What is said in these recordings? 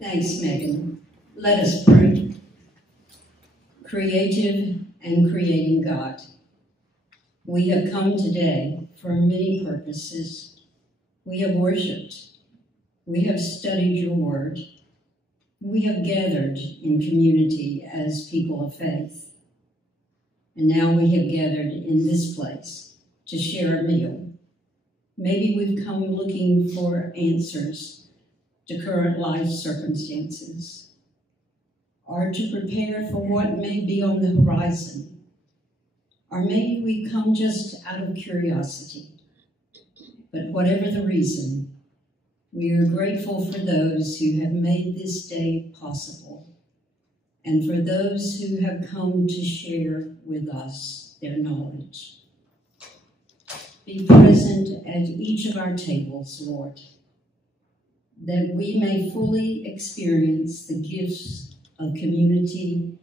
Thanks, Megan. Let us pray. Creative and creating God, we have come today for many purposes. We have worshiped. We have studied your word. We have gathered in community as people of faith. And now we have gathered in this place to share a meal. Maybe we've come looking for answers to current life circumstances, or to prepare for what may be on the horizon. Or maybe we come just out of curiosity. But whatever the reason, we are grateful for those who have made this day possible, and for those who have come to share with us their knowledge. Be present at each of our tables, Lord, that we may fully experience the gifts of community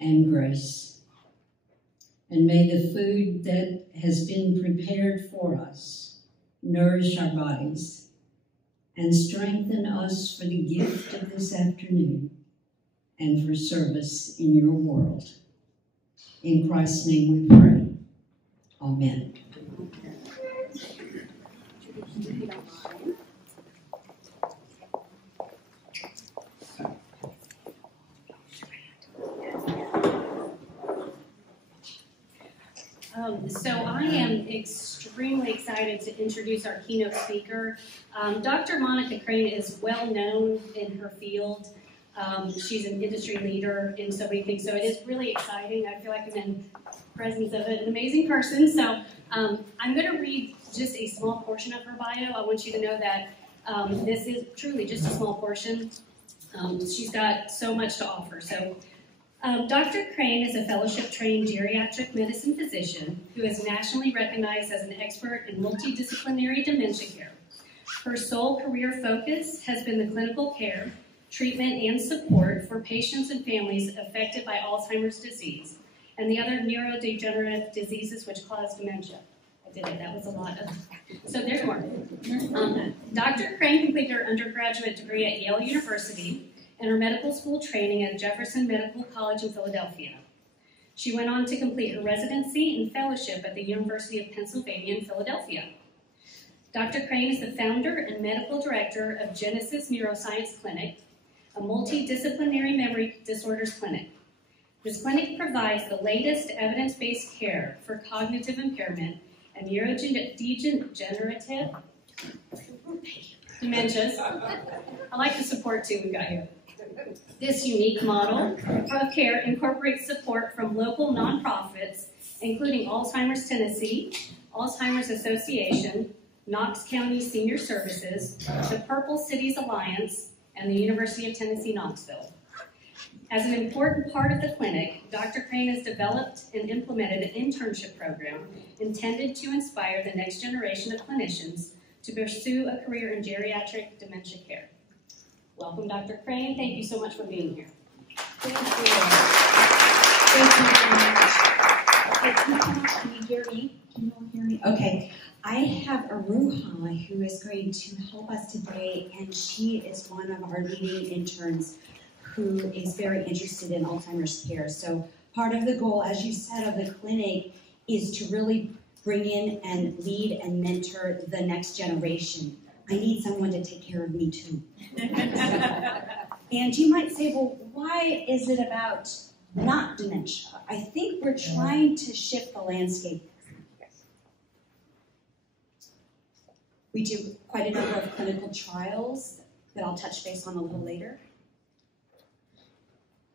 and grace. And may the food that has been prepared for us nourish our bodies and strengthen us for the gift of this afternoon and for service in your world. In Christ's name we pray. Amen. So I am extremely excited to introduce our keynote speaker. Dr. Monica Crane is well known in her field. She's an industry leader in so many things, so it is really exciting. I feel like I'm in presence of an amazing person. So I'm going to read just a small portion of her bio. I want you to know that this is truly just a small portion. She's got so much to offer. So Dr. Crane is a fellowship-trained geriatric medicine physician who is nationally recognized as an expert in multidisciplinary dementia care. Her sole career focus has been the clinical care, treatment, and support for patients and families affected by Alzheimer's disease and the other neurodegenerative diseases which cause dementia. I did it, that was a lot of, so there's more. Dr. Crane completed her undergraduate degree at Yale University and her medical school training at Jefferson Medical College in Philadelphia. She went on to complete her residency and fellowship at the University of Pennsylvania in Philadelphia. Dr. Crane is the founder and medical director of Genesis Neuroscience Clinic, a multidisciplinary memory disorders clinic. This clinic provides the latest evidence-based care for cognitive impairment and neurodegenerative dementias. I like the support too we got here. This unique model of care incorporates support from local nonprofits, including Alzheimer's Tennessee, Alzheimer's Association, Knox County Senior Services, the Purple Cities Alliance, and the University of Tennessee, Knoxville. As an important part of the clinic, Dr. Crane has developed and implemented an internship program intended to inspire the next generation of clinicians to pursue a career in geriatric dementia care. Welcome, Dr. Crane. Thank you so much for being here. Thank you. Thank you very much. Can you hear me? Can you all hear me? Okay. I have Aruha, who is going to help us today, and she is one of our leading interns who is very interested in Alzheimer's care. So part of the goal, as you said, of the clinic is to really bring in and lead and mentor the next generation. I need someone to take care of me too. And you might say, well, why is it about not dementia? I think we're trying to shift the landscape. We do quite a number of clinical trials that I'll touch base on a little later.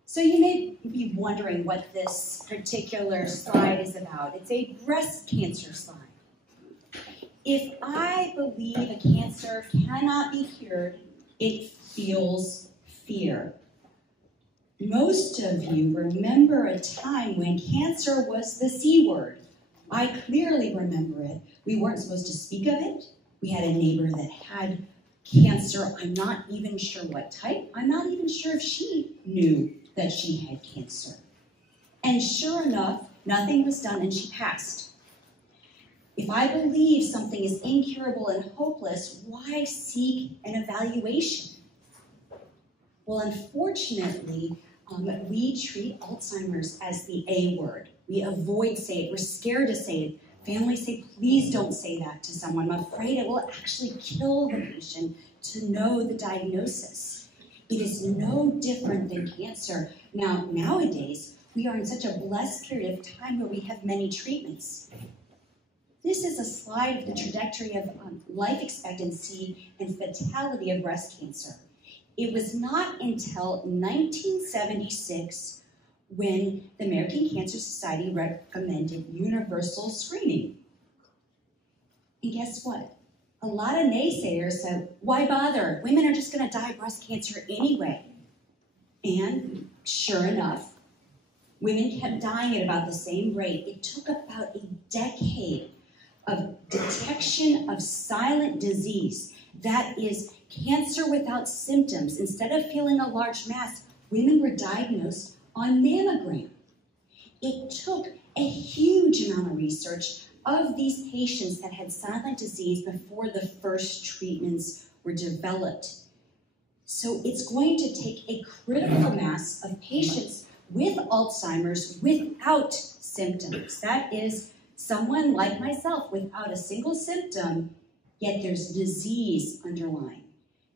So you may be wondering what this particular slide is about. It's a breast cancer slide. If I believe a cancer cannot be cured, it fuels fear. Most of you remember a time when cancer was the C word. I clearly remember it. We weren't supposed to speak of it. We had a neighbor that had cancer. I'm not even sure what type. I'm not even sure if she knew that she had cancer. And sure enough, nothing was done and she passed. If I believe something is incurable and hopeless, why seek an evaluation? Well, unfortunately, we treat Alzheimer's as the A word. We avoid saying it. We're scared to say it. Families say, please don't say that to someone. I'm afraid it will actually kill the patient to know the diagnosis. It is no different than cancer. Now, nowadays, we are in such a blessed period of time where we have many treatments. This is a slide of the trajectory of life expectancy and fatality of breast cancer. It was not until 1976 when the American Cancer Society recommended universal screening. And guess what? A lot of naysayers said, why bother? Women are just going to die of breast cancer anyway. And sure enough, women kept dying at about the same rate. It took about a decade of detection of silent disease. That is cancer without symptoms. Instead of feeling a large mass, women were diagnosed on mammogram. It took a huge amount of research of these patients that had silent disease before the first treatments were developed. So it's going to take a critical mass of patients with Alzheimer's without symptoms. That is someone like myself without a single symptom, yet there's disease underlying,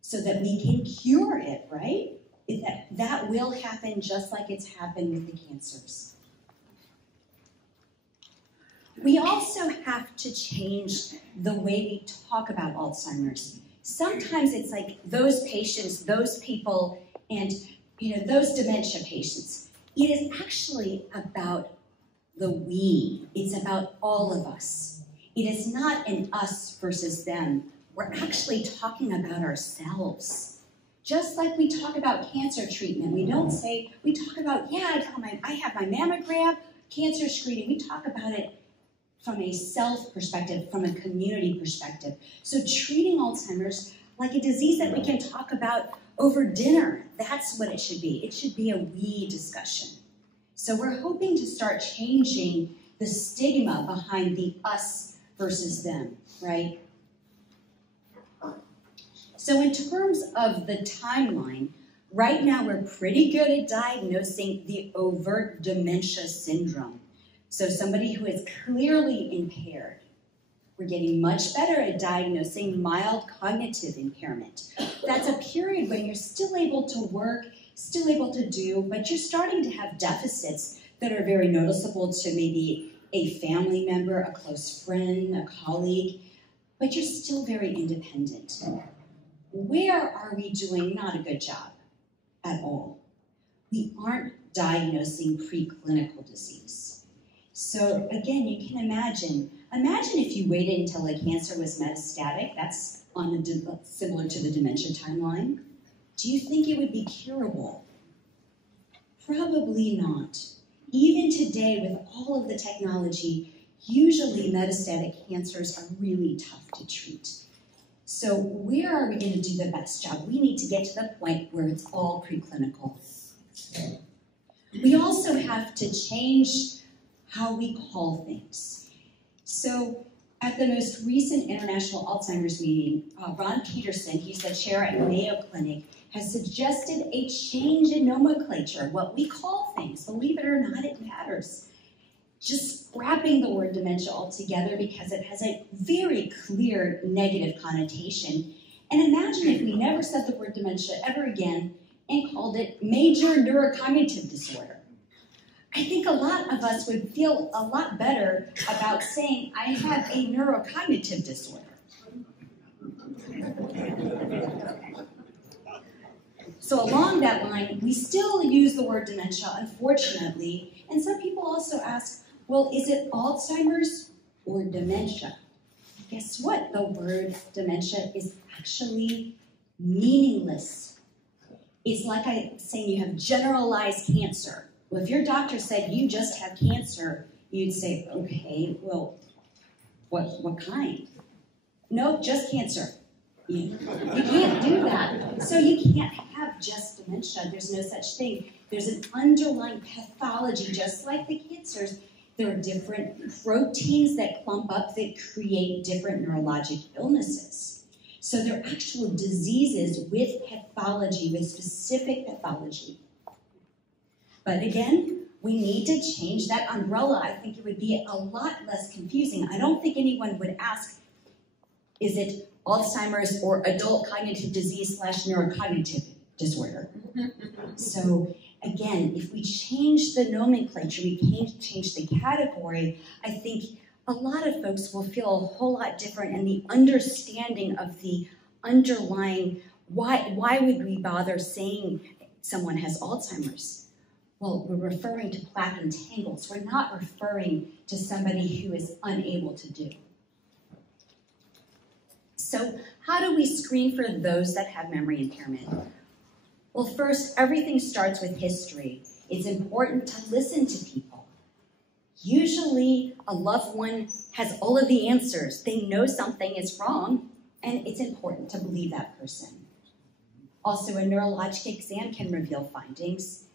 so that we can cure it, right? That will happen just like it's happened with the cancers. We also have to change the way we talk about Alzheimer's. Sometimes it's like those patients, those people, and those dementia patients. It is actually about the we. It's about all of us. It is not an us versus them. We're actually talking about ourselves. Just like we talk about cancer treatment, we don't say, we talk about, yeah, I have my mammogram, cancer screening. We talk about it from a self perspective, from a community perspective. So treating Alzheimer's like a disease that we can talk about over dinner, that's what it should be. It should be a we discussion. So we're hoping to start changing the stigma behind the us versus them, right? So in terms of the timeline, right now we're pretty good at diagnosing the overt dementia syndrome. So somebody who is clearly impaired. We're getting much better at diagnosing mild cognitive impairment. That's a period when you're still able to work, still able to do, but you're starting to have deficits that are very noticeable to maybe a family member, a close friend, a colleague, but you're still very independent. Where are we doing not a good job at all? We aren't diagnosing preclinical disease. So again, you can imagine if you waited until a cancer was metastatic, that's on the similar to the dementia timeline. Do you think it would be curable? Probably not. Even today, with all of the technology, usually metastatic cancers are really tough to treat. So where are we going to do the best job? We need to get to the point where it's all preclinical. We also have to change how we call things. So at the most recent International Alzheimer's meeting, Ron Peterson, he's the chair at Mayo Clinic, has suggested a change in nomenclature, what we call things. Believe it or not, it matters. Just scrapping the word dementia altogether because it has a very clear negative connotation. And imagine if we never said the word dementia ever again and called it major neurocognitive disorder. I think a lot of us would feel a lot better about saying, I have a neurocognitive disorder. So along that line, we still use the word dementia, unfortunately, and some people also ask, well, is it Alzheimer's or dementia? Guess what? The word dementia is actually meaningless. It's like saying you have generalized cancer. Well, if your doctor said you just have cancer, you'd say, okay, well, what kind? Nope, just cancer. You can't do that. So you can't have just dementia. There's no such thing. There's an underlying pathology, just like the cancers. There are different proteins that clump up that create different neurologic illnesses. So they're actual diseases with pathology, with specific pathology. But again, we need to change that umbrella. I think it would be a lot less confusing. I don't think anyone would ask, is it Alzheimer's or adult cognitive disease / neurocognitive disorder? So again, if we change the nomenclature, we change the category, I think a lot of folks will feel a whole lot different, and the understanding of the underlying, why would we bother saying someone has Alzheimer's? Well, we're referring to plaque and tangles. We're not referring to somebody who is unable to do. So how do we screen for those that have memory impairment? Well, first, everything starts with history. It's important to listen to people. Usually, a loved one has all of the answers. They know something is wrong, and it's important to believe that person. Also, a neurologic exam can reveal findings.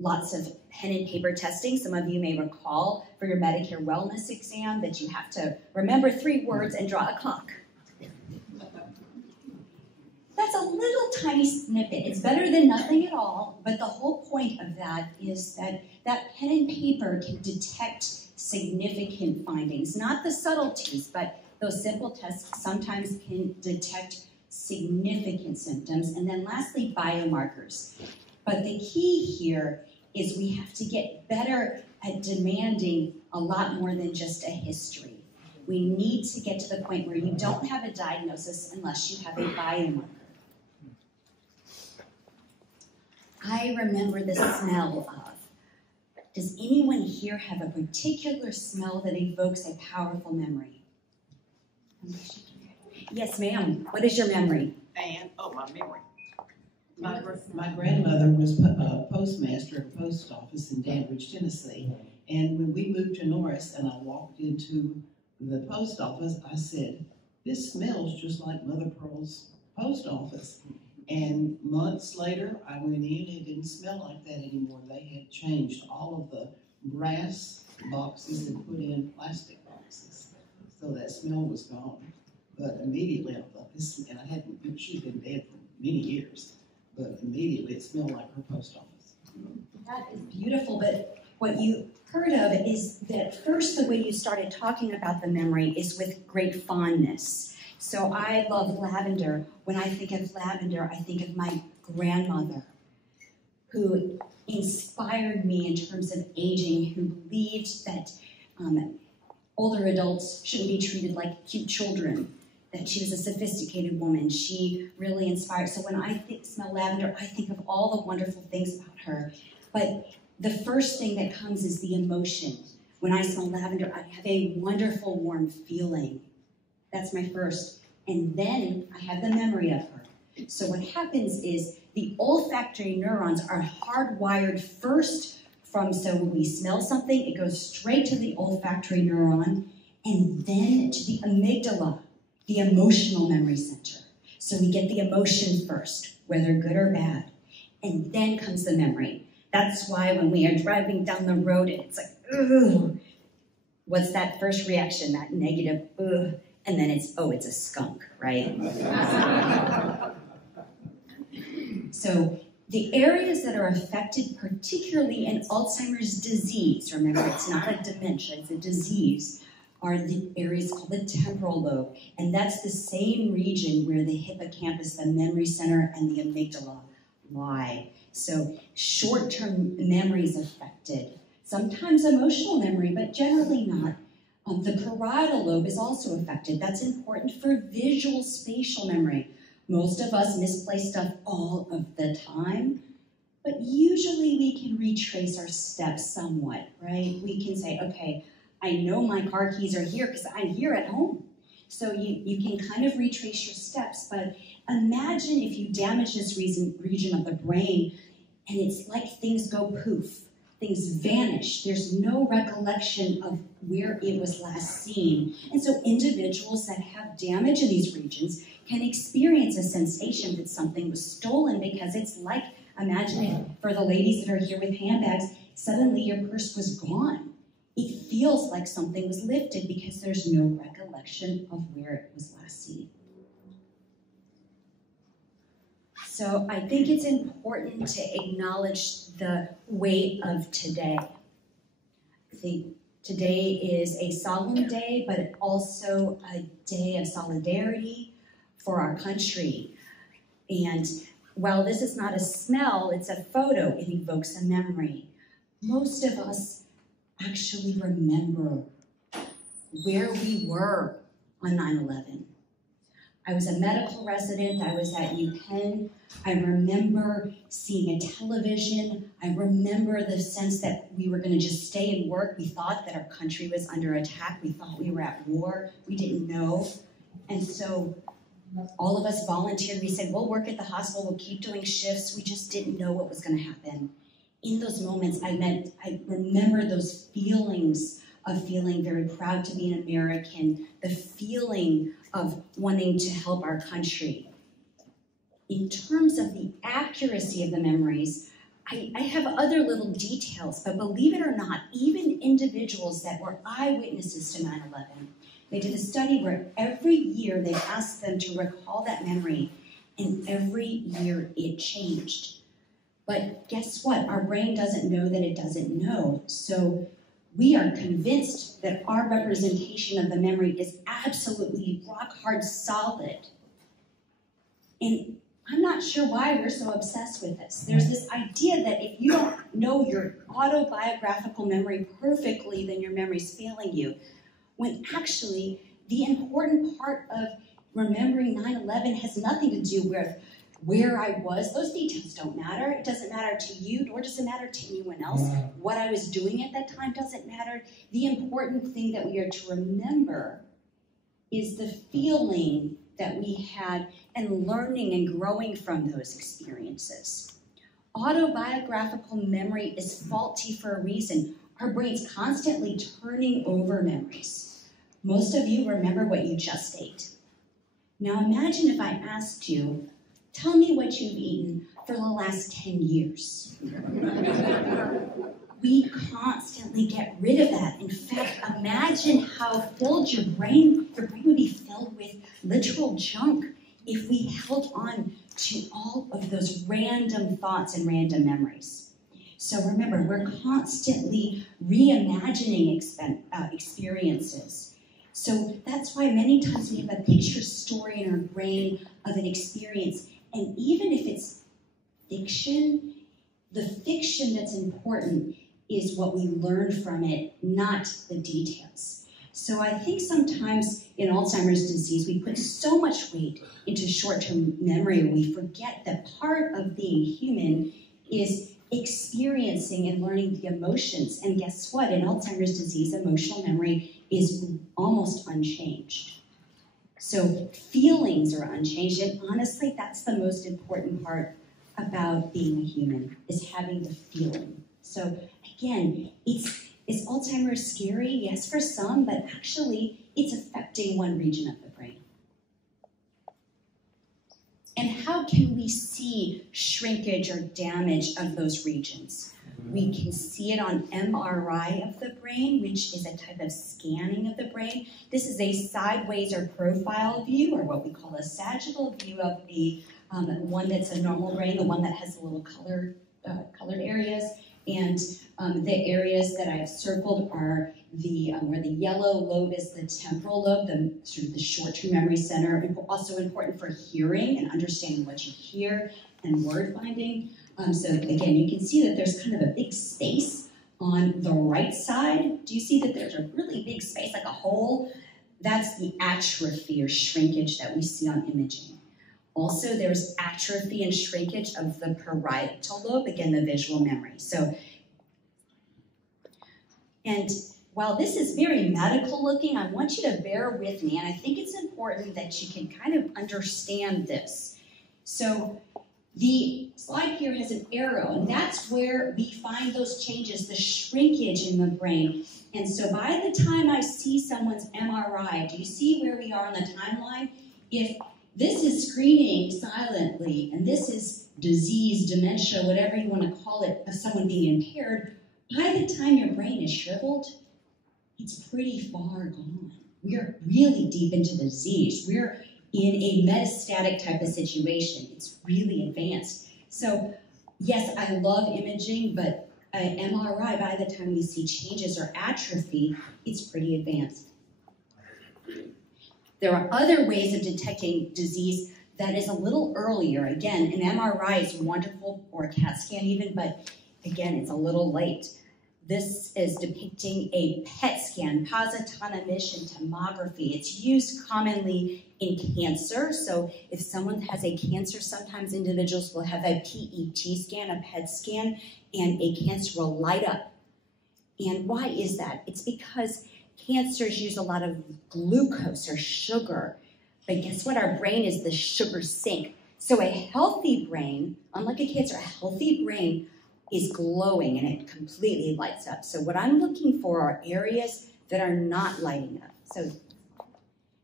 Lots of pen and paper testing. Some of you may recall for your Medicare wellness exam that you have to remember 3 words and draw a clock. That's a little tiny snippet. It's better than nothing at all, but the whole point of that is that that pen and paper can detect significant findings. Not the subtleties, but those simple tests sometimes can detect significant symptoms. And then lastly, biomarkers. But the key here is we have to get better at demanding a lot more than just a history. We need to get to the point where you don't have a diagnosis unless you have a biomarker. I remember the smell of. Does anyone here have a particular smell that evokes a powerful memory? Yes, ma'am. What is your memory? My memory. My grandmother was a postmaster at a post office in Danbridge, Tennessee. And when we moved to Norris and I walked into the post office, I said, this smells just like Mother Pearl's post office. And months later, I went in, it didn't smell like that anymore. They had changed all of the brass boxes and put in plastic boxes. So that smell was gone. But immediately I thought this, and she'd been dead for many years, but immediately it smelled like her post office. That is beautiful, but what you heard of is that first the way you started talking about the memory is with great fondness. So I love lavender. When I think of lavender, I think of my grandmother, who inspired me in terms of aging, who believed that older adults shouldn't be treated like cute children, that she was a sophisticated woman. She really inspired. So when I smell lavender, I think of all the wonderful things about her. But the first thing that comes is the emotion. When I smell lavender, I have a wonderful, warm feeling. That's my first. And then I have the memory of her. So what happens is the olfactory neurons are hardwired first so when we smell something, it goes straight to the olfactory neuron and then to the amygdala, the emotional memory center. So we get the emotion first, whether good or bad, and then comes the memory. That's why when we are driving down the road, it's like, ugh. What's that first reaction, that negative, ugh? And then it's, oh, it's a skunk, right? So the areas that are affected, particularly in Alzheimer's disease, remember it's not a dementia, it's a disease, are the areas called the temporal lobe. And that's the same region where the hippocampus, the memory center, and the amygdala lie. So short-term memory is affected. Sometimes emotional memory, but generally not. The parietal lobe is also affected. That's important for visual spatial memory. Most of us misplace stuff all of the time, but usually we can retrace our steps somewhat, right? We can say, okay, I know my car keys are here because I'm here at home. So you can kind of retrace your steps, but imagine if you damage this region of the brain and it's like things go poof. Things vanish. There's no recollection of where it was last seen. And so individuals that have damage in these regions can experience a sensation that something was stolen, because it's like, imagine it for the ladies that are here with handbags, suddenly your purse was gone. It feels like something was lifted because there's no recollection of where it was last seen. So I think it's important to acknowledge the weight of today. I think today is a solemn day, but also a day of solidarity for our country. And while this is not a smell, it's a photo, it evokes a memory. Most of us actually remember where we were on 9/11. I was a medical resident, I was at UPenn. I remember seeing a television. I remember the sense that we were gonna just stay and work. We thought that our country was under attack. We thought we were at war. We didn't know. And so all of us volunteered. We said, we'll work at the hospital, we'll keep doing shifts. We just didn't know what was gonna happen. In those moments, I remember those feelings of feeling very proud to be an American, the feeling of wanting to help our country. In terms of the accuracy of the memories, I have other little details, but believe it or not, even individuals that were eyewitnesses to 9/11, they did a study where every year they asked them to recall that memory, and every year it changed. But guess what? Our brain doesn't know that it doesn't know. So we are convinced that our representation of the memory is absolutely rock hard solid. And I'm not sure why we're so obsessed with this. There's this idea that if you don't know your autobiographical memory perfectly, then your memory's failing you. When actually, the important part of remembering 9/11 has nothing to do with where I was. Those details don't matter. It doesn't matter to you, nor does it matter to anyone else. What I was doing at that time doesn't matter. The important thing that we are to remember is the feeling that we had and learning and growing from those experiences. Autobiographical memory is faulty for a reason. Our brain's constantly turning over memories. Most of you remember what you just ate. Now imagine if I asked you, tell me what you've eaten for the last 10 years. We constantly get rid of that. In fact, imagine how filled your brain would be filled with literal junk if we held on to all of those random thoughts and random memories. So remember, we're constantly reimagining experiences. So that's why many times we have a picture story in our brain of an experience. And even if it's fiction, the fiction that's important is what we learn from it, not the details. So I think sometimes in Alzheimer's disease, we put so much weight into short-term memory, we forget that part of being human is experiencing and learning the emotions. And guess what? In Alzheimer's disease, emotional memory is almost unchanged. So feelings are unchanged, and honestly, that's the most important part about being a human, is having the feeling. So again, is Alzheimer's scary? Yes, for some, but actually, it's affecting one region of the brain. And how can we see shrinkage or damage of those regions? We can see it on MRI of the brain, which is a type of scanning of the brain. This is a sideways or profile view, or what we call a sagittal view of a one that's a normal brain, the one that has the little colored areas. And the areas that I have circled are the where the yellow lobe is the temporal lobe, the sort of the short-term memory center, and also important for hearing and understanding what you hear and word finding. So again, you can see that there's kind of a big space on the right side. Do you see that there's a really big space, like a hole? That's the atrophy or shrinkage that we see on imaging. Also, there's atrophy and shrinkage of the parietal lobe, again, the visual memory. So, and while this is very medical looking, I want you to bear with me, and I think it's important that you can kind of understand this. So, the slide here has an arrow, and that's where we find those changes, the shrinkage in the brain. And so by the time I see someone's MRI, do you see where we are on the timeline? If this is screening silently, and this is disease, dementia, whatever you want to call it, of someone being impaired, by the time your brain is shriveled, it's pretty far gone. We're really deep into the disease. We're in a metastatic type of situation. It's really advanced. So yes, I love imaging, but an MRI, by the time we see changes or atrophy, it's pretty advanced. There are other ways of detecting disease that is a little earlier. Again, an MRI is wonderful, or a CAT scan even, but again, it's a little late. This is depicting a PET scan, positron emission tomography. It's used commonly in cancer. So if someone has a cancer, sometimes individuals will have a PET scan, a PET scan, and a cancer will light up. And why is that? It's because cancers use a lot of glucose or sugar. But guess what? Our brain is the sugar sink. So a healthy brain, unlike a cancer, a healthy brain is glowing and it completely lights up. So what I'm looking for are areas that are not lighting up.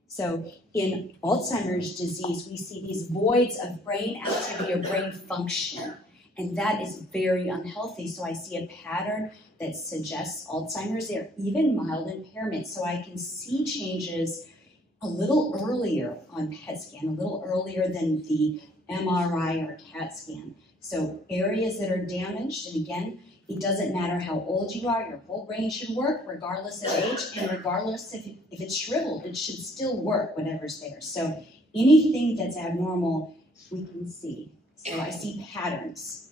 So in Alzheimer's disease, we see these voids of brain activity or brain function, and that is very unhealthy. So I see a pattern that suggests Alzheimer's or even mild impairment. So I can see changes a little earlier on PET scan, a little earlier than the MRI or CAT scan. So areas that are damaged, and again, it doesn't matter how old you are, your whole brain should work regardless of age, and regardless if it's shriveled, it should still work, whatever's there. So anything that's abnormal, we can see. So I see patterns.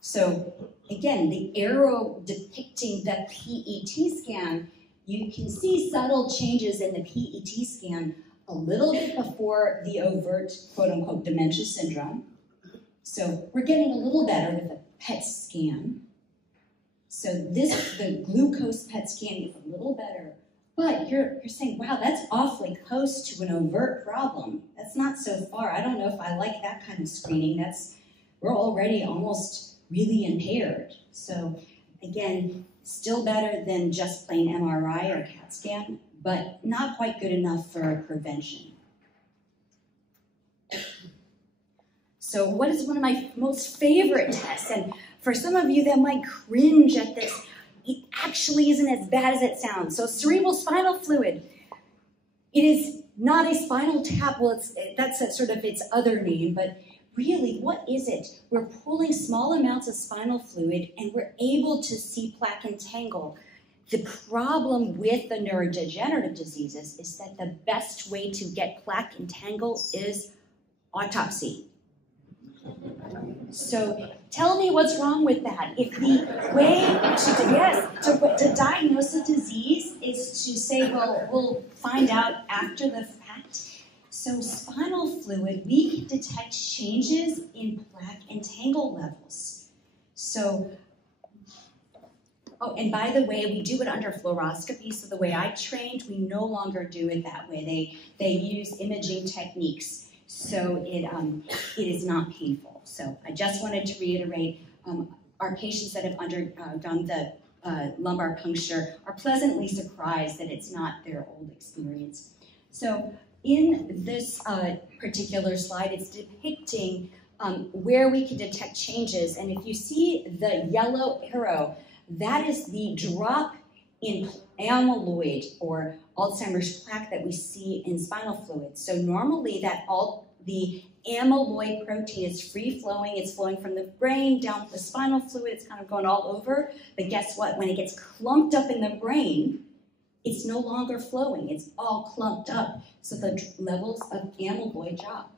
So again, the arrow depicting the PET scan, you can see subtle changes in the PET scan a little bit before the overt, quote-unquote, dementia syndrome. So we're getting a little better with a PET scan. So the glucose PET scan is a little better. But you're saying, wow, that's awfully close to an overt problem. That's not so far. I don't know if I like that kind of screening. We're already almost really impaired. So again, still better than just plain MRI or CAT scan, but not quite good enough for prevention. So what is one of my most favorite tests? And for some of you that might cringe at this, it actually isn't as bad as it sounds. So cerebral spinal fluid, it is not a spinal tap. Well, that's sort of its other name, but really, what is it? We're pulling small amounts of spinal fluid and we're able to see plaque and tangle. The problem with the neurodegenerative diseases is that the best way to get plaque and tangle is autopsy. So tell me what's wrong with that. If the way to diagnose a disease is to say, well, we'll find out after the fact. So spinal fluid, we can detect changes in plaque and tangle levels. So, oh, and by the way, we do it under fluoroscopy. So the way I trained, we no longer do it that way. They use imaging techniques. So it is not painful. So I just wanted to reiterate, our patients that have undergone the lumbar puncture are pleasantly surprised that it's not their old experience. So in this particular slide, it's depicting where we can detect changes. And if you see the yellow arrow, that is the drop in amyloid or Alzheimer's plaque that we see in spinal fluid. So normally the amyloid protein is free-flowing. It's flowing from the brain down to the spinal fluid. It's kind of going all over. But guess what? When it gets clumped up in the brain, it's no longer flowing. It's all clumped up. So the levels of amyloid drop.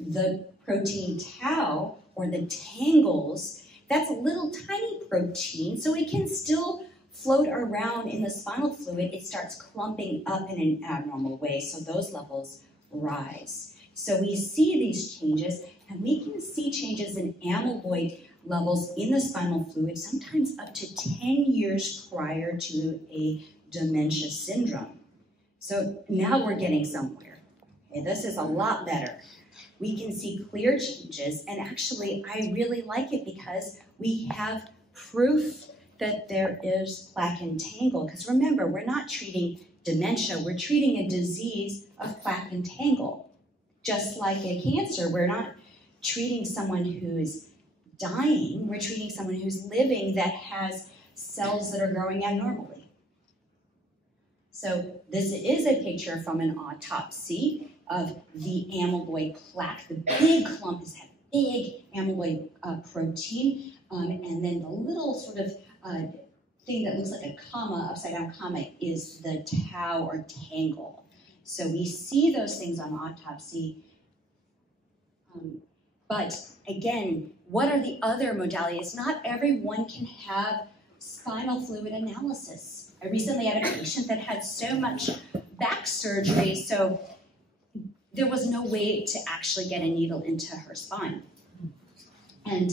The protein tau, or the tangles, that's a little tiny protein, so it can still float around in the spinal fluid. It starts clumping up in an abnormal way, so those levels rise. So we see these changes, and we can see changes in amyloid levels in the spinal fluid, sometimes up to 10 years prior to a dementia syndrome. So now we're getting somewhere. Okay, this is a lot better. We can see clear changes, and actually I really like it because we have proof that there is plaque and tangle. Because remember, we're not treating dementia, we're treating a disease of plaque and tangle. Just like a cancer, we're not treating someone who's dying, we're treating someone who's living that has cells that are growing abnormally. So this is a picture from an autopsy of the amyloid plaque. The big clump is that big amyloid protein, and then the little sort of thing that looks like a comma, upside down comma, is the tau or tangle. So we see those things on autopsy. But again, what are the other modalities? Not everyone can have spinal fluid analysis. I recently had a patient that had so much back surgery, so there was no way to actually get a needle into her spine. And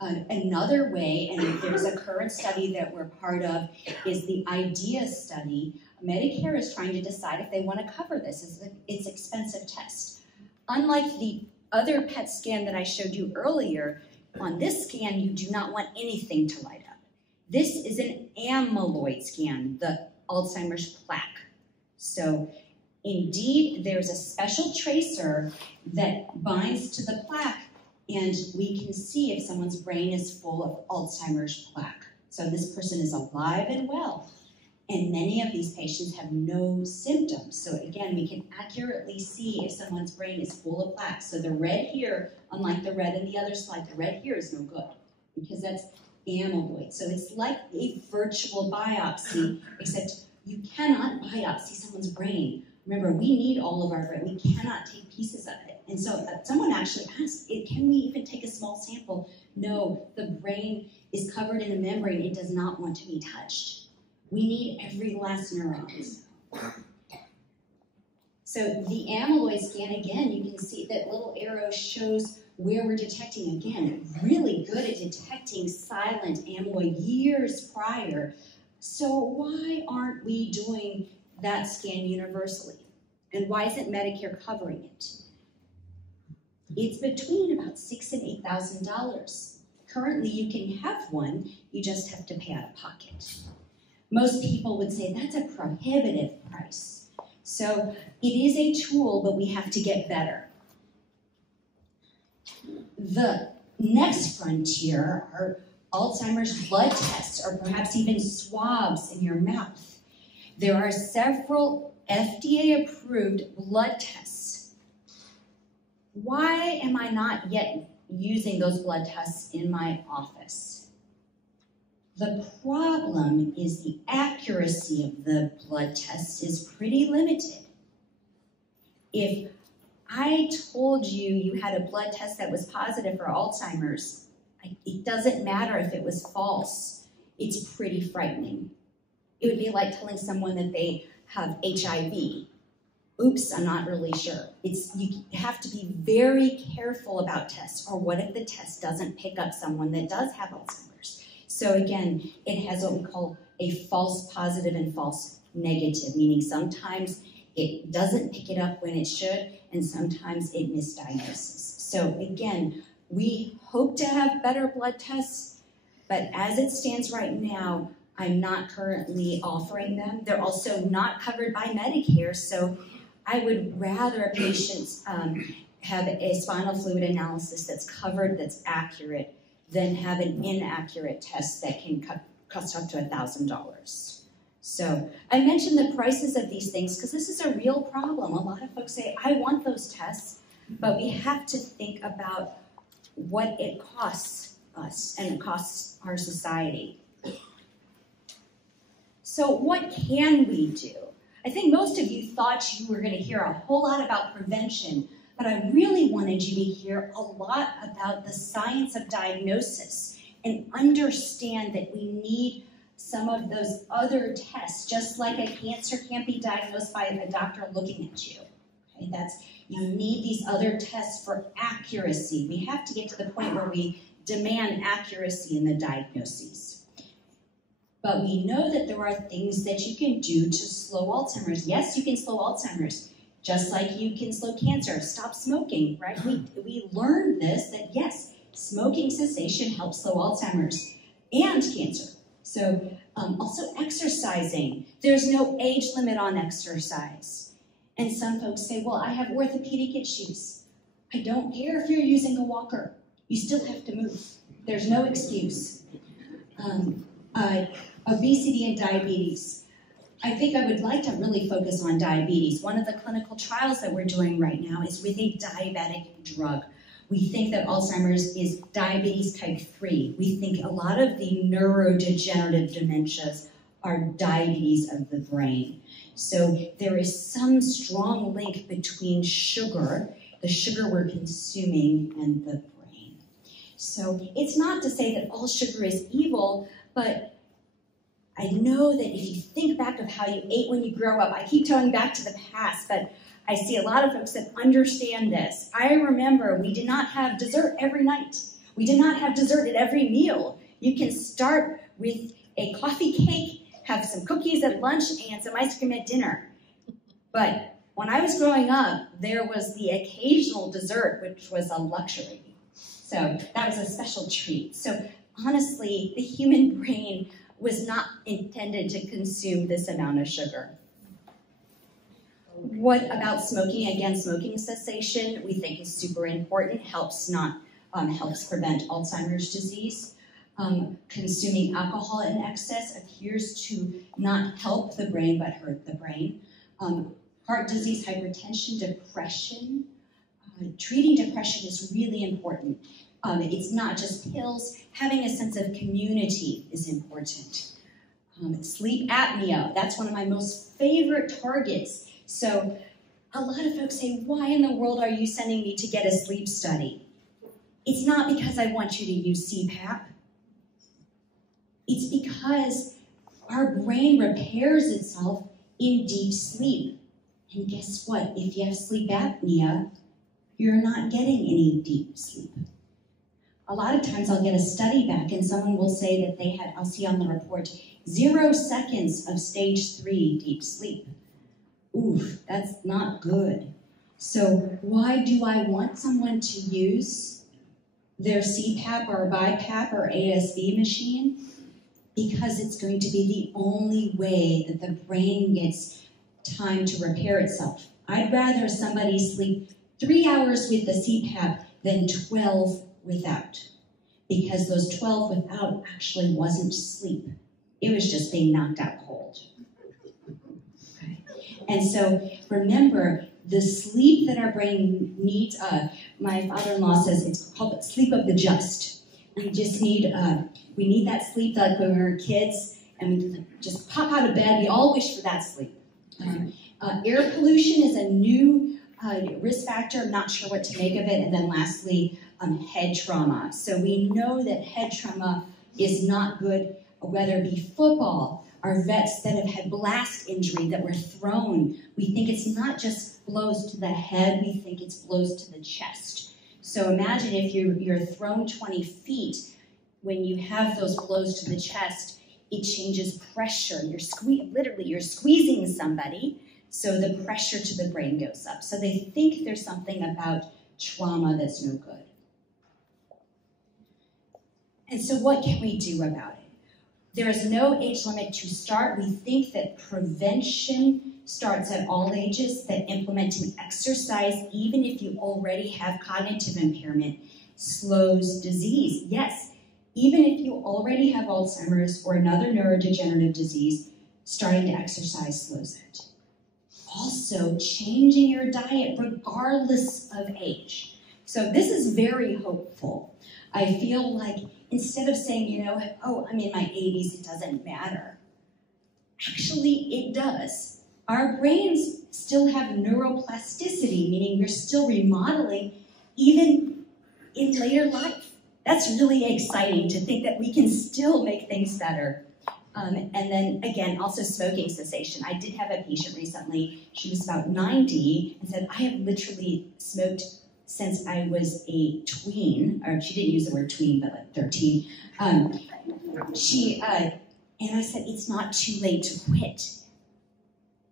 another way, and there's a current study that we're part of, is the IDEA study. Medicare is trying to decide if they want to cover this. It's an expensive test. Unlike the other PET scan that I showed you earlier, on this scan, you do not want anything to light up. This is an amyloid scan, the Alzheimer's plaque. So indeed, there's a special tracer that binds to the plaque, and we can see if someone's brain is full of Alzheimer's plaque. So this person is alive and well, and many of these patients have no symptoms. So again, we can accurately see if someone's brain is full of plaque. So the red here, unlike the red in the other slide, the red here is no good because that's amyloid. So it's like a virtual biopsy, except you cannot biopsy someone's brain. Remember, we need all of our brain. We cannot take pieces of it. And so someone actually asked, can we even take a small sample? No, the brain is covered in a membrane. It does not want to be touched. We need every last neuron. So the amyloid scan, again, you can see that little arrow shows where we're detecting. Again, really good at detecting silent amyloid years prior. So why aren't we doing that scan universally? And why isn't Medicare covering it? It's between about $6,000 and $8,000. Currently, you can have one, you just have to pay out of pocket. Most people would say that's a prohibitive price. So it is a tool, but we have to get better. The next frontier are Alzheimer's blood tests, or perhaps even swabs in your mouth. There are several FDA-approved blood tests. Why am I not yet using those blood tests in my office? The problem is the accuracy of the blood test is pretty limited. If I told you you had a blood test that was positive for Alzheimer's, it doesn't matter if it was false. It's pretty frightening. It would be like telling someone that they have HIV. Oops, I'm not really sure. You have to be very careful about tests, or what if the test doesn't pick up someone that does have Alzheimer's? So again, it has what we call a false positive and false negative, meaning sometimes it doesn't pick it up when it should, and sometimes it misdiagnoses. So again, we hope to have better blood tests, but as it stands right now, I'm not currently offering them. They're also not covered by Medicare, so I would rather patients have a spinal fluid analysis that's covered, that's accurate, than have an inaccurate test that can cost up to $1,000. So I mentioned the prices of these things because this is a real problem. A lot of folks say, I want those tests, but we have to think about what it costs us and it costs our society. So what can we do? I think most of you thought you were going to hear a whole lot about prevention, but I really wanted you to hear a lot about the science of diagnosis and understand that we need some of those other tests, just like a cancer can't be diagnosed by a doctor looking at you. Okay, you need these other tests for accuracy. We have to get to the point where we demand accuracy in the diagnoses. But we know that there are things that you can do to slow Alzheimer's. Yes, you can slow Alzheimer's, just like you can slow cancer. Stop smoking, right? We learned this, that yes, smoking cessation helps slow Alzheimer's and cancer. So also exercising. There's no age limit on exercise. And some folks say, well, I have orthopedic issues. I don't care if you're using a walker. You still have to move. There's no excuse. Obesity and diabetes. I think I would like to really focus on diabetes. One of the clinical trials that we're doing right now is with a diabetic drug. We think that Alzheimer's is diabetes type 3. We think a lot of the neurodegenerative dementias are diabetes of the brain. So there is some strong link between sugar, the sugar we're consuming, and the brain. So it's not to say that all sugar is evil, but I know that if you think back of how you ate when you grow up, I keep going back to the past, but I see a lot of folks that understand this. I remember we did not have dessert every night. We did not have dessert at every meal. You can start with a coffee cake, have some cookies at lunch, and some ice cream at dinner. But when I was growing up, there was the occasional dessert, which was a luxury. So that was a special treat. So honestly, the human brain was not intended to consume this amount of sugar. What about smoking? Again, smoking cessation we think is super important, helps prevent Alzheimer's disease. Consuming alcohol in excess appears to not help the brain but hurt the brain. Heart disease, hypertension, depression. Treating depression is really important. It's not just pills. Having a sense of community is important. Sleep apnea, that's one of my most favorite targets. So a lot of folks say, why in the world are you sending me to get a sleep study? It's not because I want you to use CPAP. It's because our brain repairs itself in deep sleep. And guess what? If you have sleep apnea, you're not getting any deep sleep. A lot of times I'll get a study back and someone will say that they had, I'll see on the report, 0 seconds of stage 3 deep sleep. Oof, that's not good. So why do I want someone to use their CPAP or BiPAP or ASV machine? Because it's going to be the only way that the brain gets time to repair itself. I'd rather somebody sleep 3 hours with the CPAP than 12 without. Because those 12 without actually wasn't sleep. It was just being knocked out cold. Okay. And so remember, the sleep that our brain needs, my father-in-law says it's called sleep of the just. We just need, we need that sleep like when we were kids, and we just pop out of bed. We all wish for that sleep. Air pollution is a new risk factor. I'm not sure what to make of it. And then lastly, head trauma. So we know that head trauma is not good, whether it be football, our vets that have had blast injury that were thrown. We think it's not just blows to the head, we think it's blows to the chest. So imagine if you're thrown 20 feet, when you have those blows to the chest, it changes pressure. You're squeezing somebody, so the pressure to the brain goes up. So they think there's something about trauma that's no good. And so what can we do about it? There is no age limit to start. We think that prevention starts at all ages, that implementing exercise, even if you already have cognitive impairment, slows disease. Yes, even if you already have Alzheimer's or another neurodegenerative disease, starting to exercise slows it. Also, changing your diet regardless of age. So this is very hopeful. I feel like instead of saying, oh, I'm in my 80s, it doesn't matter. Actually, it does. Our brains still have neuroplasticity, meaning we're still remodeling even in later life. That's really exciting to think that we can still make things better. And then, again, also smoking cessation. I did have a patient recently, she was about 90, and said, I have literally smoked since I was a tween, or she didn't use the word tween, but like 13. And I said, it's not too late to quit.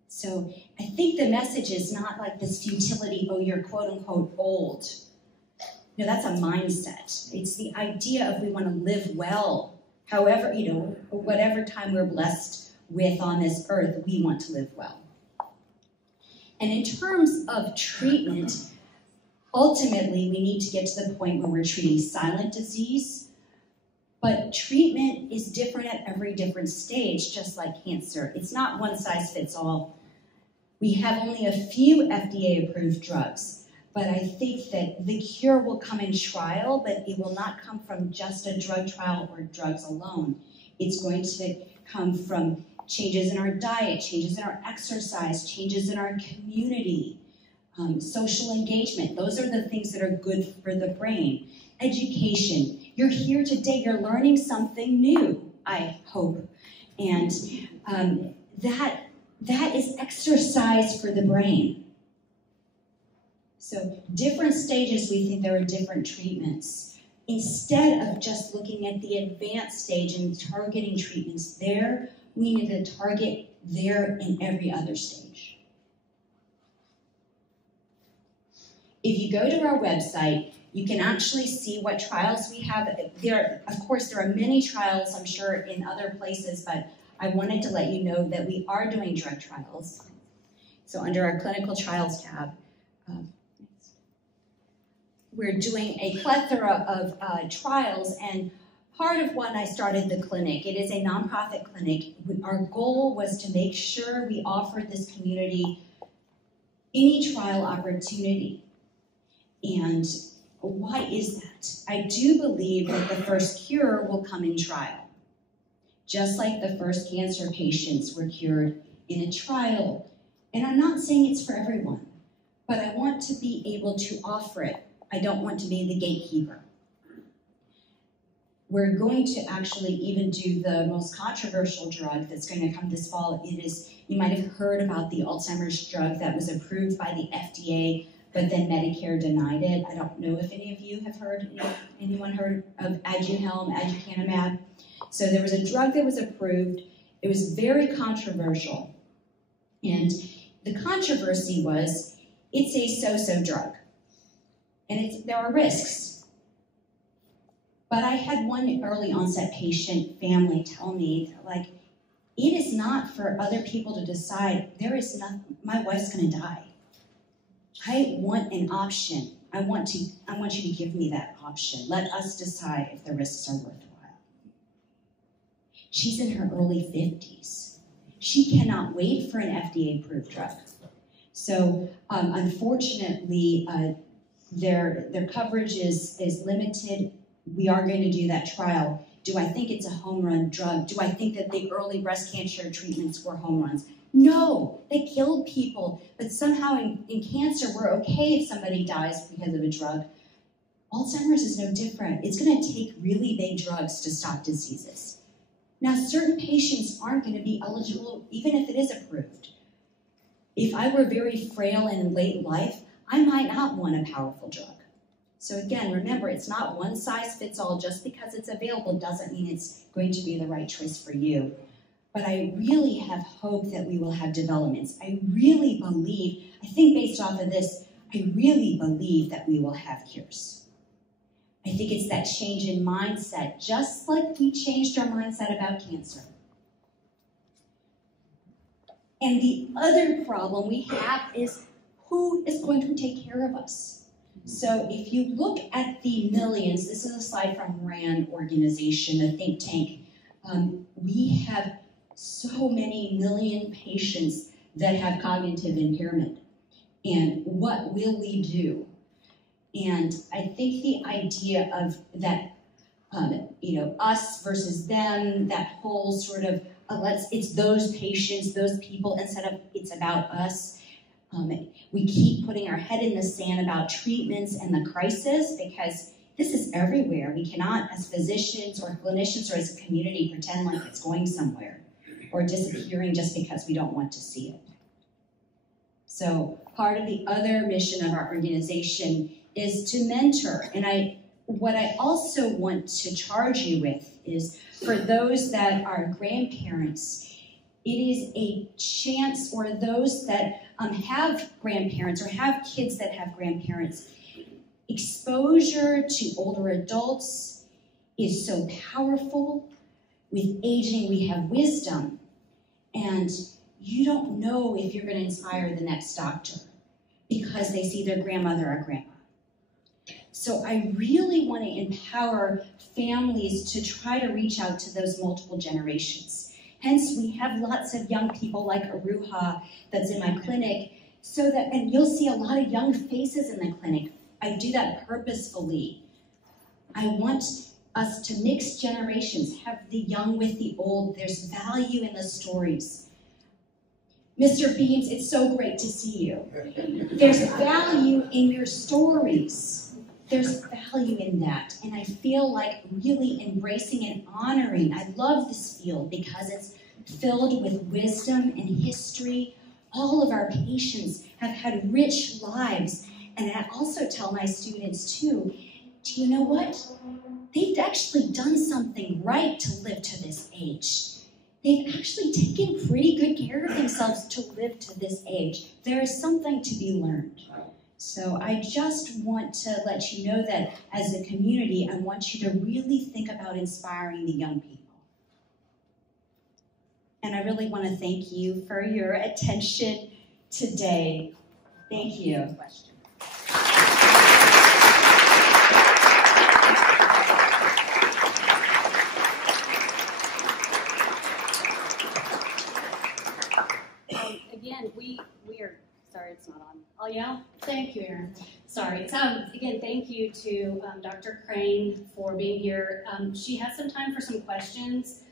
So I think the message is not like this futility, oh, you're quote unquote old. No, that's a mindset. It's the idea of we want to live well. However, whatever time we're blessed with on this earth, we want to live well. And in terms of treatment, ultimately, we need to get to the point where we're treating silent disease, But treatment is different at every different stage, just like cancer. It's not one size fits all. We have only a few FDA-approved drugs, but I think that the cure will come in trial, but it will not come from just a drug trial or drugs alone. It's going to come from changes in our diet, changes in our exercise, changes in our community, social engagement. Those are the things that are good for the brain. Education. You're here today, you're learning something new, I hope. And that is exercise for the brain. So different stages, we think there are different treatments. Instead of just looking at the advanced stage and targeting treatments there, we need to target there in every other stage. If you go to our website, you can actually see what trials we have. Of course, there are many trials, I'm sure, in other places, but I wanted to let you know that we are doing drug trials. So under our clinical trials tab, we're doing a plethora of trials, and part of when I started the clinic, it is a nonprofit clinic. Our goal was to make sure we offered this community any trial opportunity. And why is that? I do believe that the first cure will come in trial. Just like the first cancer patients were cured in a trial. And I'm not saying it's for everyone, but I want to be able to offer it. I don't want to be the gatekeeper. We're going to actually even do the most controversial drug that's going to come this fall. It is, you might have heard about the Alzheimer's drug that was approved by the FDA, but then Medicare denied it. I don't know if any of you have heard, anyone heard of aducanumab? So there was a drug that was approved. It was very controversial. And the controversy was, it's a so-so drug. And there are risks. But I had one early onset patient family tell me, like, it is not for other people to decide, my wife's gonna die. I want an option. I want you to give me that option. Let us decide if the risks are worthwhile. She's in her early 50s. She cannot wait for an FDA-approved drug. So unfortunately, their coverage is limited. We are going to do that trial. Do I think it's a home run drug? Do I think that the early breast cancer treatments were home runs? No, they killed people, but somehow in cancer, we're okay if somebody dies because of a drug. Alzheimer's is no different. It's going to take really big drugs to stop diseases. Now, certain patients aren't going to be eligible, even if it is approved. If I were very frail and in late life, I might not want a powerful drug. So again, remember, it's not one size fits all. Just because it's available doesn't mean it's going to be the right choice for you. But I really have hope that we will have developments. I really believe, I think based off of this, I really believe that we will have cures. I think it's that change in mindset, just like we changed our mindset about cancer. And the other problem we have is who is going to take care of us? So if you look at the millions, this is a slide from RAND organization, a think tank, we have so many million patients that have cognitive impairment. And what will we do? And I think the idea of that, us versus them, that whole sort of, it's those patients, those people, instead of it's about us. We keep putting our head in the sand about treatments and the crisis because this is everywhere. We cannot, as physicians or clinicians or as a community, pretend like it's going somewhere or disappearing just because we don't want to see it. So part of the other mission of our organization is to mentor. And what I also want to charge you with is for those that are grandparents, it is a chance, or those that have grandparents or have kids that have grandparents, exposure to older adults is so powerful. With aging, we have wisdom. And you don't know if you're going to inspire the next doctor because they see their grandmother or grandpa. So I really want to empower families to try to reach out to those multiple generations. Hence, we have lots of young people like Aruha that's in my clinic, so that, and you'll see a lot of young faces in the clinic. I do that purposefully. I want us to mix generations, have the young with the old. There's value in the stories. Mr. Beams, it's so great to see you. There's value in your stories. There's value in that. And I feel like really embracing and honoring. I love this field because it's filled with wisdom and history. All of our patients have had rich lives. And I also tell my students too, do you know what? They've actually done something right to live to this age. They've actually taken pretty good care of themselves to live to this age. There is something to be learned. So I just want to let you know that as a community, I want you to really think about inspiring the young people. And I really want to thank you for your attention today. Thank you. Again, we are, sorry, it's not on. Oh, yeah? Thank you, Erin. Sorry. Again, thank you to Dr. Crane for being here. She has some time for some questions.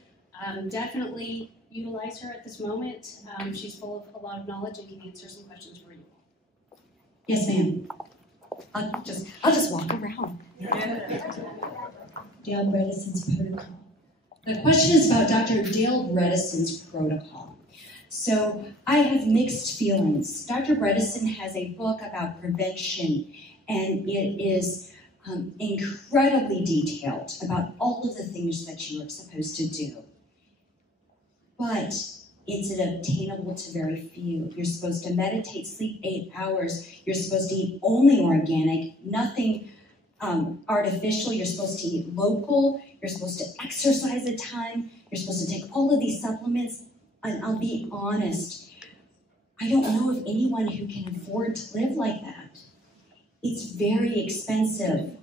Definitely utilize her at this moment. She's full of a lot of knowledge and can answer some questions for you. Yes, ma'am. I'll just walk around. Dale Bredesen's protocol. The question is about Dr. Dale Bredesen's protocol. So I have mixed feelings. Dr. Bredesen has a book about prevention, and it is incredibly detailed about all of the things that you are supposed to do. But it's obtainable to very few. You're supposed to meditate, sleep 8 hours. You're supposed to eat only organic, nothing artificial. You're supposed to eat local. You're supposed to exercise a ton. You're supposed to take all of these supplements. And I'll be honest, I don't know of anyone who can afford to live like that. It's very expensive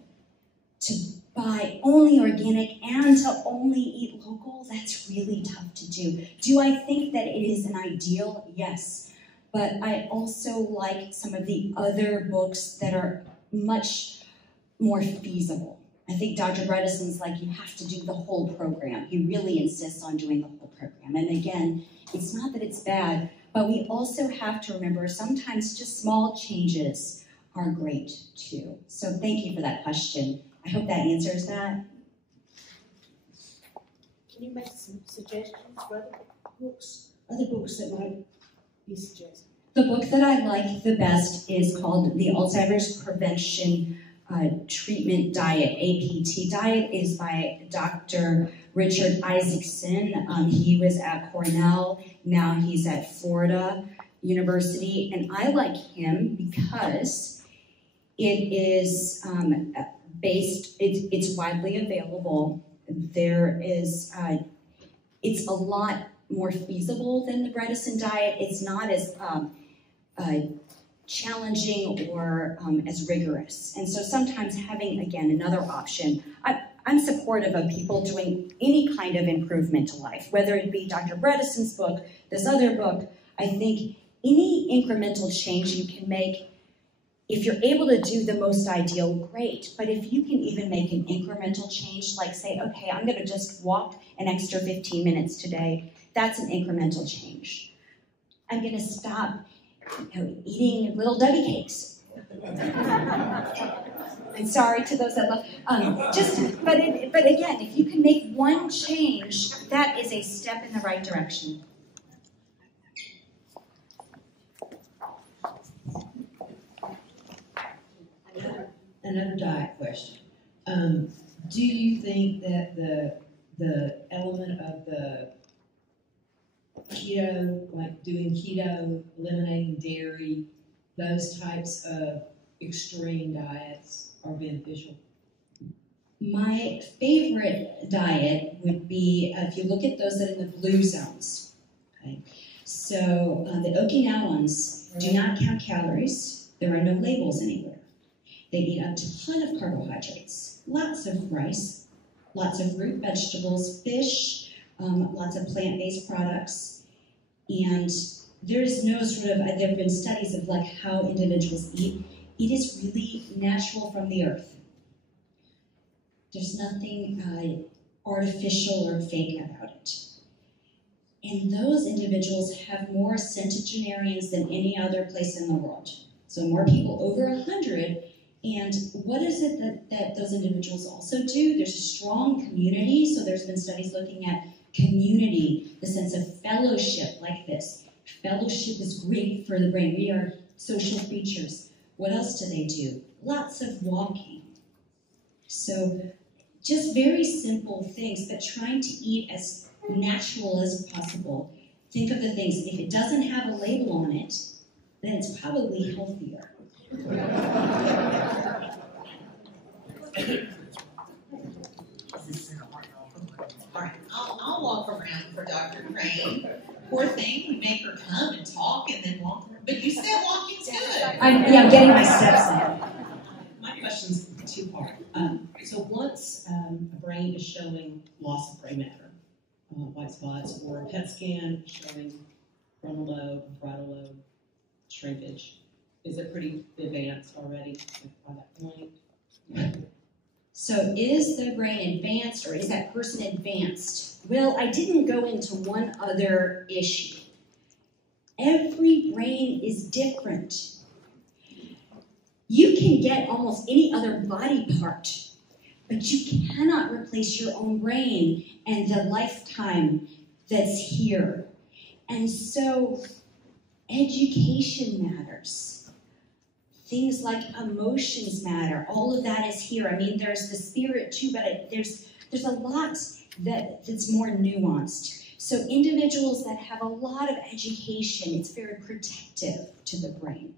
to buy only organic and to only eat local. That's really tough to do. Do I think that it is an ideal? Yes. But I also like some of the other books that are much more feasible. I think Dr. Bredesen's like, you have to do the whole program. He really insists on doing the whole program. And again, it's not that it's bad, but we also have to remember sometimes just small changes are great too. So thank you for that question. I hope that answers that. Can you make some suggestions for other books that might be suggested? The book that I like the best is called The Alzheimer's Prevention Treatment Diet, APT diet, is by Dr. Richard Isaacson. He was at Cornell, now he's at Florida University, and I like him because it is it's widely available. There is, it's a lot more feasible than the Bredesen diet. It's not as challenging or as rigorous. And so sometimes having, again, another option. I'm supportive of people doing any kind of improvement to life, whether it be Dr. Bredesen's book, this other book. I think any incremental change you can make, if you're able to do the most ideal, great. But if you can even make an incremental change, like say, okay, I'm going to just walk an extra 15 minutes today, that's an incremental change. I'm going to stop eating little Debbie cakes. I'm sorry to those that love. But again, if you can make one change, that is a step in the right direction. Another diet question. Do you think that the element of the keto, like doing keto, eliminating dairy, those types of extreme diets are beneficial? My favorite diet would be, if you look at those that are in the blue zones, okay? So the Okinawans do not count calories. There are no labels anywhere. They eat a ton of carbohydrates, lots of rice, lots of fruit, vegetables, fish, lots of plant-based products. And there is no there have been studies of like how individuals eat. It is really natural from the earth. There's nothing artificial or fake about it. And those individuals have more centenarians than any other place in the world. So more people over 100. And what is it that those individuals also do? There's a strong community. So there's been studies looking at community, the sense of fellowship like this. Fellowship is great for the brain. We are social creatures. What else do they do? Lots of walking. So just very simple things, but trying to eat as natural as possible. Think of the things. If it doesn't have a label on it, then it's probably healthier. All right, I'll walk around for Dr. Crane. Poor thing, we make her come and talk and then walk around. But you said walking's good. I'm getting my steps in. My question's two-part. So once a brain is showing loss of gray matter, white spots, or a PET scan showing frontal lobe, parietal lobe, shrinkage, is it pretty advanced already by that point? So is the brain advanced or is that person advanced? Well, I didn't go into one other issue. Every brain is different. You can get almost any other body part, but you cannot replace your own brain and the lifetime that's here. And so education matters. Things like emotions matter. All of that is here. I mean, there's the spirit too, but there's a lot that's more nuanced. So individuals that have a lot of education, it's very protective to the brain.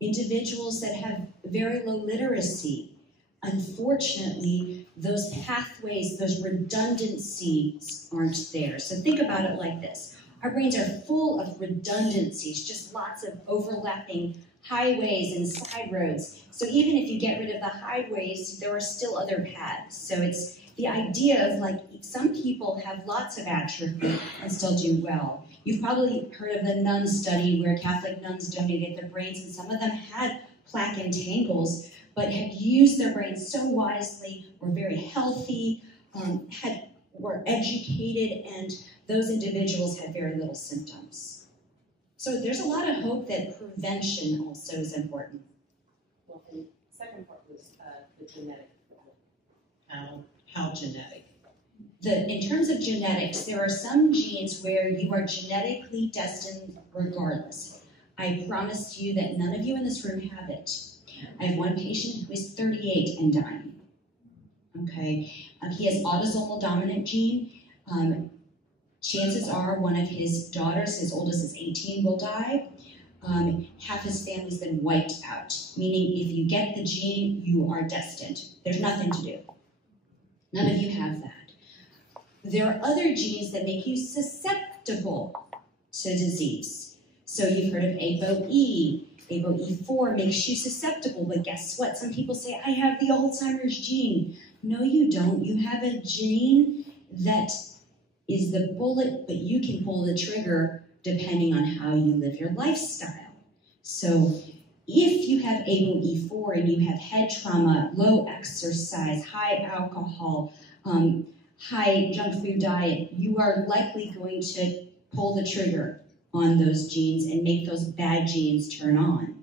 Individuals that have very low literacy, unfortunately, those pathways, those redundancies aren't there. So think about it like this. Our brains are full of redundancies, just lots of overlapping highways and side roads. So even if you get rid of the highways, there are still other paths. So it's the idea of like, some people have lots of atrophy and still do well. You've probably heard of the nun study where Catholic nuns donated their brains, and some of them had plaque and tangles, but had used their brains so wisely, were very healthy, were educated, and those individuals had very little symptoms. So there's a lot of hope that prevention also is important. Well, the second part was the genetic. How genetic? In terms of genetics, there are some genes where you are genetically destined regardless. I promise you that none of you in this room have it. I have one patient who is 38 and dying. Okay, he has autosomal dominant gene. Chances are one of his daughters, his oldest is 18, will die. Half his family's been wiped out, meaning if you get the gene, you are destined. There's nothing to do. None of you have that. There are other genes that make you susceptible to disease. So you've heard of ApoE. ApoE4 makes you susceptible, but guess what? Some people say, I have the Alzheimer's gene. No, you don't. You have a gene that is the bullet, but you can pull the trigger depending on how you live your lifestyle. So if you have ApoE4 and you have head trauma, low exercise, high alcohol, high junk food diet, you are likely going to pull the trigger on those genes and make those bad genes turn on.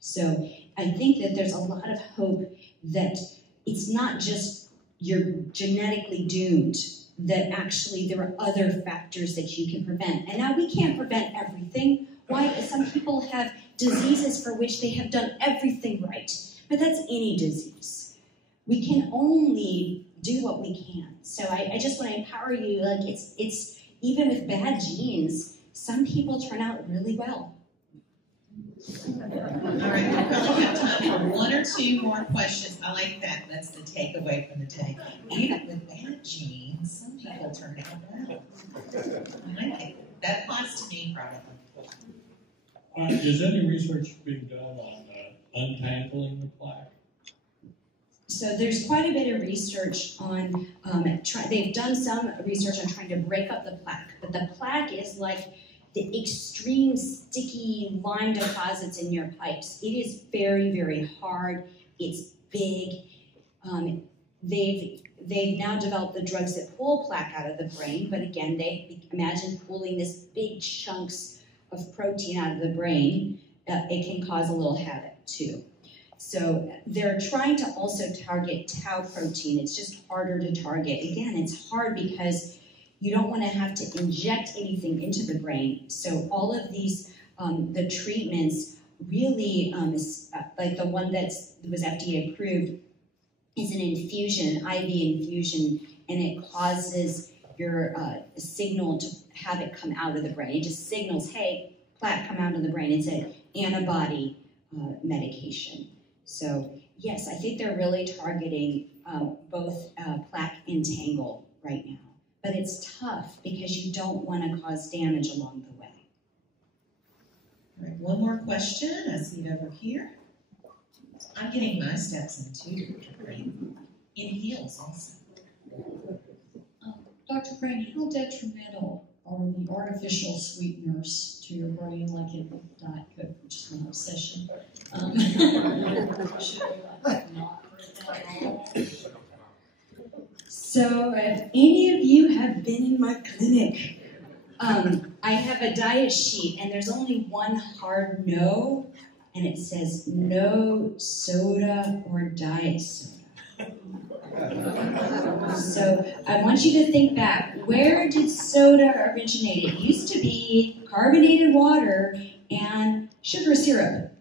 So I think that there's a lot of hope that it's not just you're genetically doomed, that actually there are other factors that you can prevent. And now we can't prevent everything. Why? Some people have diseases for which they have done everything right, but that's any disease. We can only do what we can. So I just want to empower you, like it's even with bad genes, some people turn out really well. All right, we probably have time for one or two more questions. I like that. That's the takeaway from the day. Even with bad genes, some people turn out well. I like it. That applies to me, probably. Is any research being done on untangling the plaque? So there's quite a bit of research on, they've done some research on trying to break up the plaque, but the plaque is like the extreme sticky lime deposits in your pipes. It is very, very hard. It's big. They've now developed the drugs that pull plaque out of the brain, but again, they imagine pulling this big chunks of protein out of the brain. It can cause a little havoc too. So they're trying to also target tau protein. It's just harder to target. Again, it's hard because you don't want to have to inject anything into the brain. So all of these, the treatments really, like the one that was FDA approved, is an infusion, IV infusion, and it causes your signal to have it come out of the brain. It just signals, hey, plaque, come out of the brain. It's an antibody medication. So yes, I think they're really targeting both plaque and tangle right now. But it's tough because you don't want to cause damage along the way. All right, one more question. I see it over here. I'm getting my steps in too, Dr. Crane. In heels also. Dr. Crane, how detrimental are the artificial sweeteners to your brain, like in Diet Coke, which is my obsession? So if any of you have been in my clinic, I have a diet sheet, and there's only one hard no, and it says no soda or diet soda. So I want you to think back. Where did soda originate? It used to be carbonated water and sugar syrup.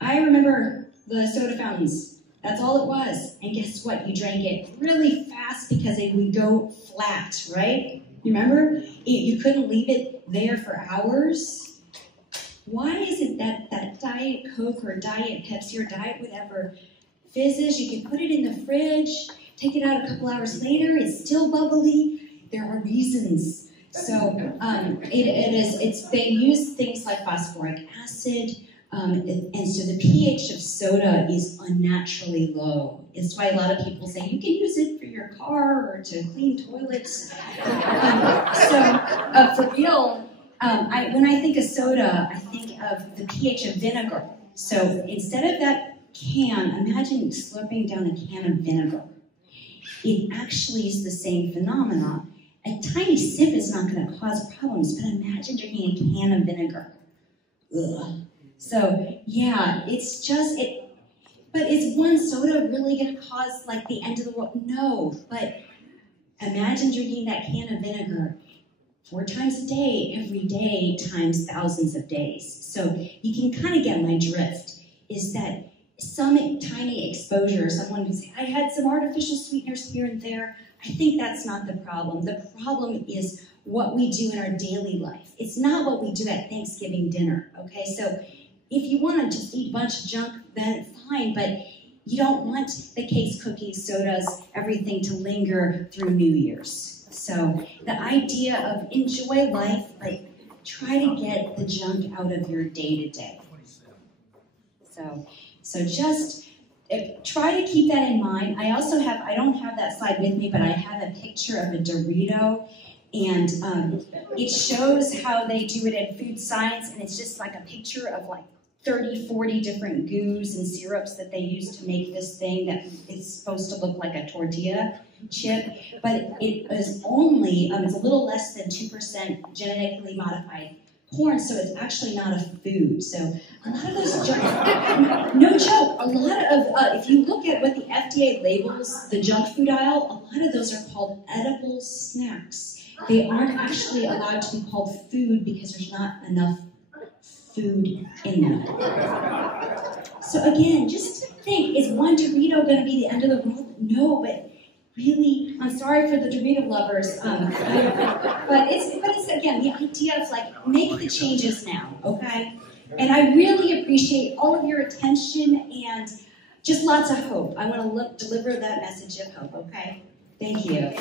I remember the soda fountains. That's all it was. And guess what? You drank it really fast because it would go flat, right? You remember? You couldn't leave it there for hours. Why is it that Diet Coke or Diet Pepsi or Diet whatever fizzes? You can put it in the fridge, take it out a couple hours later, it's still bubbly. There are reasons. So they use things like phosphoric acid, and so the pH of soda is unnaturally low. It's why a lot of people say you can use it for your car or to clean toilets. For real, when I think of soda, I think of the pH of vinegar. So instead of that can, imagine slurping down a can of vinegar. It actually is the same phenomena. A tiny sip is not going to cause problems, but imagine drinking a can of vinegar. Ugh. So yeah, it's just it. But is one soda really going to cause like the end of the world? No. But imagine drinking that can of vinegar 4 times a day, every day, times thousands of days. So you can kind of get my drift. Is that some tiny exposure? Someone can say, I had some artificial sweeteners here and there. I think that's not the problem. The problem is what we do in our daily life. It's not what we do at Thanksgiving dinner, okay? So if you want to just eat a bunch of junk, then fine, but you don't want the cakes, cookies, sodas, everything to linger through New Year's. So the idea of enjoy life, like try to get the junk out of your day-to-day. So just try to keep that in mind. I also have, I don't have that slide with me, but I have a picture of a Dorito, and it shows how they do it in food science, and it's just like a picture of like 30, 40 different goos and syrups that they use to make this thing that is supposed to look like a tortilla chip, but it is only, it's a little less than 2% genetically modified corn, so it's actually not a food. So a lot of those, no joke, a lot of, if you look at what the FDA labels the junk food aisle, a lot of those are called edible snacks. They aren't actually allowed to be called food because there's not enough food in them. So again, just to think, is one Dorito going to be the end of the world? No, but really, I'm sorry for the Dorito lovers, but it's again the idea of like make the changes now, okay? And I really appreciate all of your attention and just lots of hope. I want to deliver that message of hope, okay? Thank you.